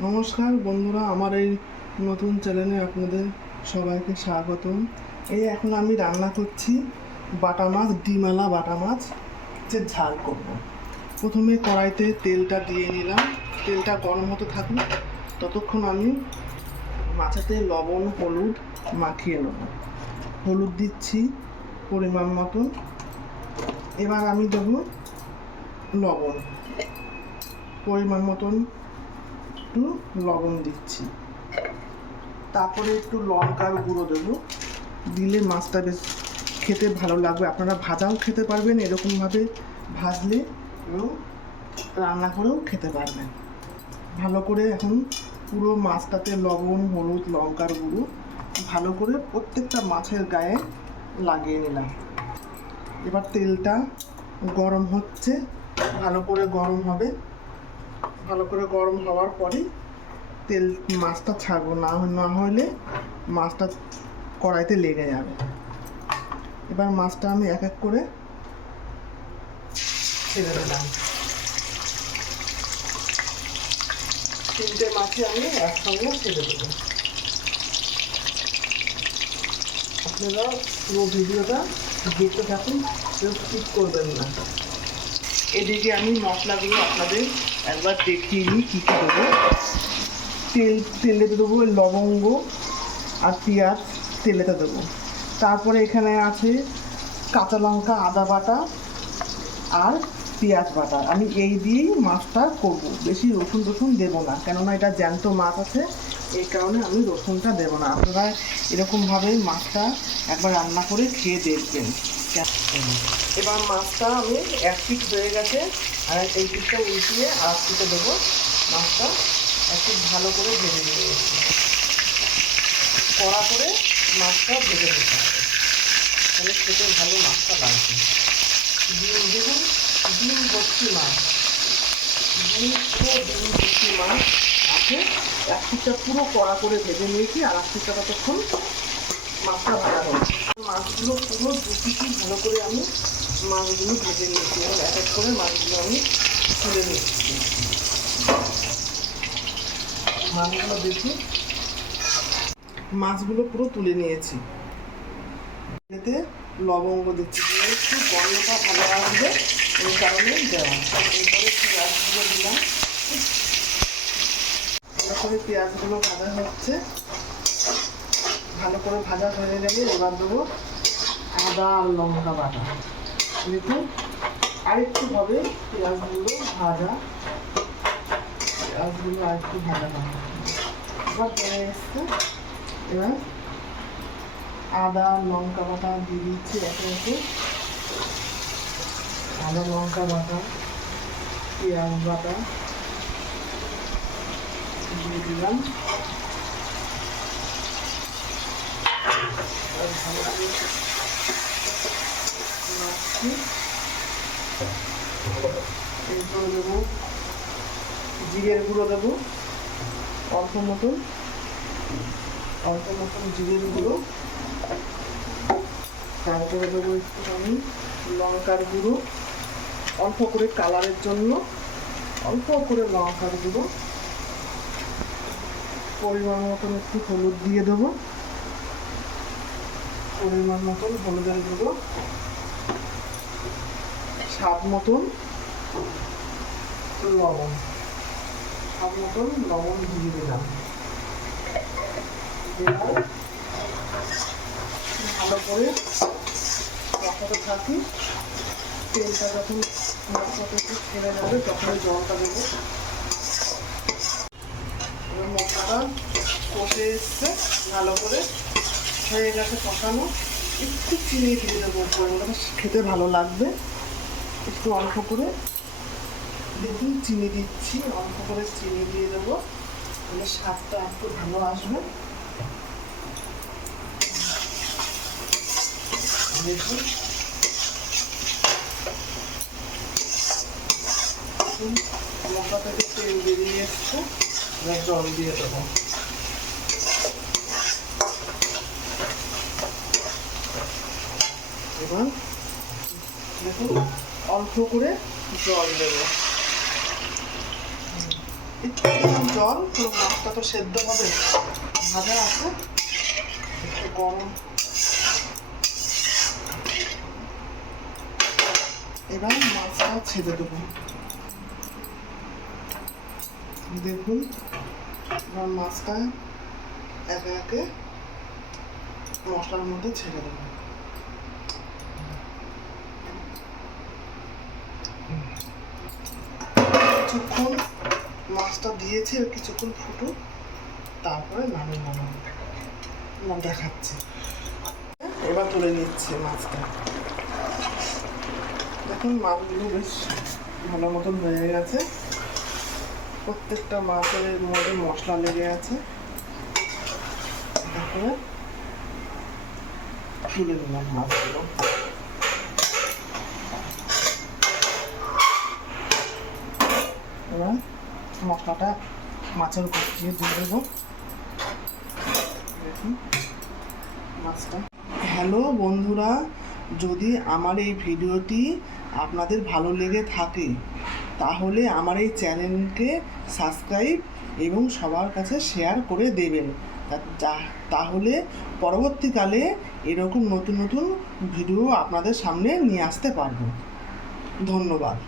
নমস্কার বন্ধুরা, আমার এই নতুন চ্যানেলে আপনাদের সবাইকে স্বাগতম। এই এখন আমি রান্না করছি বাটা মাছ ডিমালা বাটা মাছ, যে ঝাল করব। প্রথমে কড়াইতে তেলটা দিয়ে নিলাম। তেলটা গরম হতে থাকুক, ততক্ষণ আমি মাছেতে লবণ, হলুদ মাখিয়ে নেব। হলুদ দিচ্ছি পরিমাণ মতন। এবার আমি দেবো লবণ। পরিমাণ মতন একটু লবণ দিচ্ছি। তারপরে একটু লঙ্কার গুঁড়ো দেবো। দিলে মাছটা বেশ খেতে ভালো লাগবে। আপনারা ভাজাও খেতে পারবেন, এরকমভাবে ভাজলে এবং রান্না করেও খেতে পারবেন। ভালো করে এখন পুরো মাছটাতে লবণ, হলুদ, লঙ্কার গুঁড়ো ভালো করে প্রত্যেকটা মাছের গায়ে লাগিয়ে নিলাম। এবার তেলটা গরম হচ্ছে, ভালো করে গরম হবে। ভালো করে গরম হওয়ার পরে তেল মাছটা ছাড়বো, না না হলে মাছটা কড়াইতে লেগে যাবে। এবার মাছটা আমি এক এক করে ছেড়ে দিলাম। তিনটে মাছে আমি একসঙ্গে ছেড়ে দেবো। আপনারা পুরো ভিডিওটা দেখতে থাকুন, কেউ স্কিপ করবেন না। এদিকে আমি মশলাগুলো আপনাদের একবার দেখিয়ে নিই কী কী দেবো। তেল তেলেতে দেবো লবঙ্গ আর পেঁয়াজ তেলেতে দেবো। তারপরে এখানে আছে কাঁচা লঙ্কা, আদা বাটা আর পেঁয়াজ বাটা। আমি এই দিয়েই মাছটা করব। বেশি রসুন টসুন দেবো না, কেননা এটা জ্যান্ত মাছ আছে, এই কারণে আমি রসুনটা দেবো না। আপনারা এরকমভাবে মাছটা একবার রান্না করে খেয়ে দেখবেন। এবার মাছটা আমি এক পিঠ হয়ে গেছে, আর এই পিঠটা উল্টিয়ে আর পিঠে দেবো মাছটা। একটু ভালো করে ভেজে নিয়ে এসেছি কড়া করে মাছটা ভেজে নিতে হবে। তাহলে খেতে ভালো মাছটা লাগবে। ডিম, দেখুন, ডিম ভর্তি মাছ। ডিম ডিম ভর্তি মাছ। আছে এক পিঠটা পুরো কড়া করে ভেজে নিয়েছি, আর এক পিঠটা ততক্ষণ মাছটা ভাজা মাছগুলো পুরো দু ভালো করে আমি মাছগুলো ভেজে নিয়েছি। এবং এক এক করে মাছগুলো আমি তুলে নিচ্ছি মাছগুলো দেখি মাছগুলো পুরো তুলে নিয়েছি। এতে লবঙ্গ দিচ্ছি। একটু গন্ধটা ভালো আসবে, এই কারণে দেওয়া। এরপরে পেঁয়াজগুলো দিলাম। এরপরে পেঁয়াজগুলো ভাজা হচ্ছে। ভালো করে ভাজা হয়ে গেলে এবার দেবো আদা আর লঙ্কা বাটা। দেখুন, আরেকটু হবে পেঁয়াজগুলো ভাজা। পেঁয়াজগুলো আরেকটু ভাজা হবে। এবার হয়ে এসছে। এবার আদা, লঙ্কা বাটা দিয়ে দিচ্ছি একে একে। আদা, লঙ্কা বাটা, পেঁয়াজ বাটা। দিয়ে দিলাম আর ভালো করে নাড়ছি। এরপরে দেবো জিরের গুঁড়ো দেবো। অল্প মতন। অল্প মতন জিরের গুঁড়ো। তারপরে দেবো একটুখানি লঙ্কার গুঁড়ো। অল্প করে কালারের জন্য অল্প করে লঙ্কার গুঁড়ো। পরিমাণ মতন একটু হলুদ দিয়ে দেবো। পরিমাণ মতন হলুদের গুঁড়ো স্বাদ মতন লবণ। স্বাদ মতন লবণ দিয়ে দিলাম। ভালো করে মশলাটা থাকি তেলটা যখন মশলাটা একটু ছেড়ে যাবে, তখন জলটা দেবো। মশলাটা কষে এসছে, ভালো করে হয়ে গেছে কষানো একটু চিনি দিয়ে দেবো উপরে খেতে ভালো লাগবে। একটু অল্প করে। দেখুন চিনি দিচ্ছি অল্প করে চিনি দিয়ে দেবো। তাহলে স্বাদটা একটু ভালো আসবে। দেখুন, মশলা থেকে তেল বেরিয়ে এসছে। জল দিয়ে দেবো। দেখুন, অল্প করে জল দেবো। একটু জল, পুরো মাছটা তো সেদ্ধ হবে। ভাজা আছে, একটু গরম। এবার মাছটা ছেড়ে দেবো। দেখুন, এবার মাছটা একে একে মশলার মধ্যে ছেড়ে দেবো। কিছুক্ষণ মাছটা দিয়েছি আর কিছুক্ষণ ফুটুক, তারপরে নামে নামাবো না দেখাচ্ছি। এবার তুলে নিচ্ছে মাছটা। দেখুন, মাছগুলো বেশ ভালো মতন হয়ে গেছে। প্রত্যেকটা মাছের মধ্যে মশলা লেগে আছে। তারপরে তুলে নিলাম মাছগুলো। এবার মশলাটা মাছের উপর দিয়ে দিয়ে দেবো। হ্যালো বন্ধুরা, যদি আমার এই ভিডিওটি আপনাদের ভালো লেগে থাকে, তাহলে আমার এই চ্যানেলকে সাবস্ক্রাইব এবং সবার কাছে শেয়ার করে দেবেন। তাহলে পরবর্তীকালে এরকম নতুন নতুন ভিডিও আপনাদের সামনে নিয়ে আসতে পারব। ধন্যবাদ।